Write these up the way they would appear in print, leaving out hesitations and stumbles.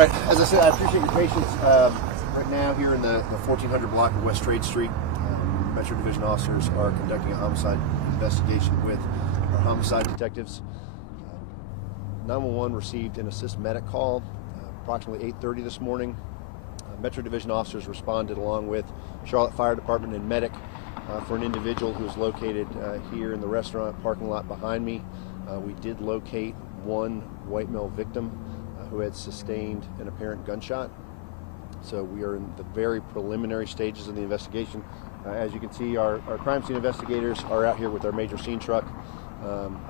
right, as I said, I appreciate your patience. Right now, here in the 1400 block of West Trade Street, Metro Division officers are conducting a homicide investigation with our homicide detectives. 911 received an assist medic call approximately 8:30 this morning. Metro Division officers responded along with Charlotte Fire Department and medic for an individual who is located here in the restaurant parking lot behind me. We did locate one white male victim who had sustained an apparent gunshot. So we are in the very preliminary stages of the investigation. As you can see, our crime scene investigators are out here with our major scene truck.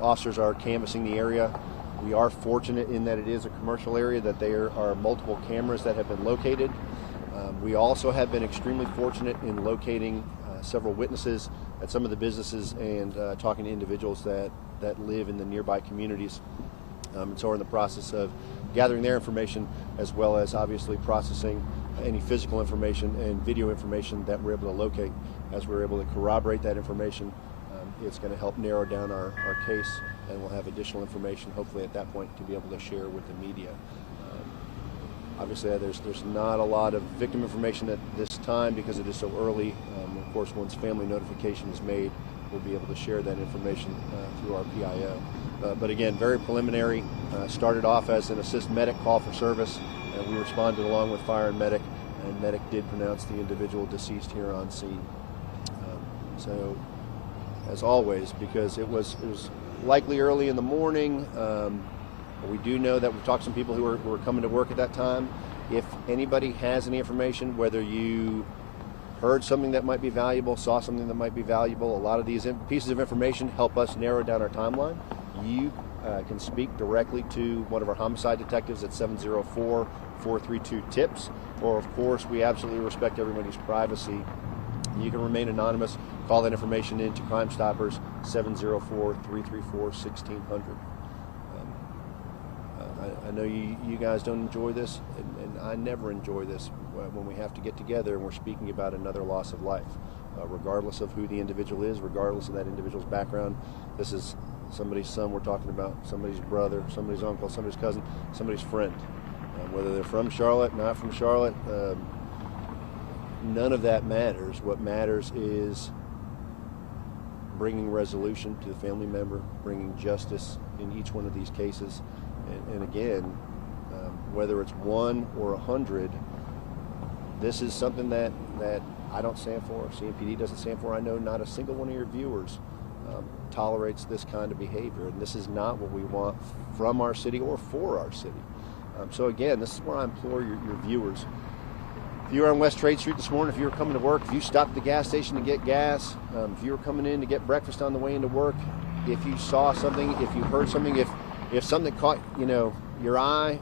Officers are canvassing the area. We are fortunate in that it is a commercial area, that there are multiple cameras that have been located. We also have been extremely fortunate in locating several witnesses at some of the businesses and talking to individuals that live in the nearby communities. And so we're in the process of gathering their information, as well as obviously processing any physical information and video information that we're able to locate. As we're able to corroborate that information, it's going to help narrow down our case, and we'll have additional information hopefully at that point to be able to share with the media. Obviously there's not a lot of victim information at this time because it is so early. Of course, once family notification is made, we'll be able to share that information through our PIO. But again, very preliminary. Started off as an assist medic call for service, and we responded along with fire and medic did pronounce the individual deceased here on scene. So, as always, because it was likely early in the morning, we do know that we've talked to some people who were coming to work at that time. If anybody has any information, whether you heard something that might be valuable, saw something that might be valuable, a lot of these pieces of information help us narrow down our timeline. You can speak directly to one of our homicide detectives at 704-432-TIPS, or of course, we absolutely respect everybody's privacy. You can remain anonymous. Call that information in to Crime Stoppers, 704-334-1600. I know you guys don't enjoy this, and I never enjoy this when we have to get together and we're speaking about another loss of life. Regardless of who the individual is, regardless of that individual's background, this is somebody's son we're talking about, somebody's brother, somebody's uncle, somebody's cousin, somebody's friend. Whether they're from Charlotte, not from Charlotte, none of that matters. What matters is bringing resolution to the family member, bringing justice in each one of these cases. And again, whether it's 1 or 100, this is something that I don't stand for, CMPD doesn't stand for. I know not a single one of your viewers tolerates this kind of behavior, and this is not what we want from our city or for our city. So again, this is where I implore your viewers. If you were on West Trade Street this morning, if you were coming to work, if you stopped at the gas station to get gas, if you were coming in to get breakfast on the way into work, if you saw something, if you heard something, if something caught your eye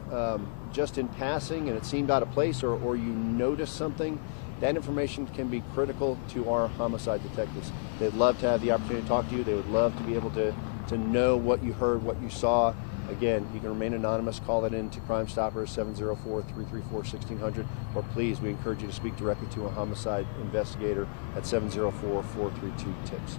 just in passing and it seemed out of place, or you noticed something, that information can be critical to our homicide detectives. They'd love to have the opportunity to talk to you. They would love to be able to know what you heard, what you saw. Again, you can remain anonymous. Call that in to Crime Stoppers, 704-334-1600, or please, we encourage you to speak directly to a homicide investigator at 704-432-TIPS.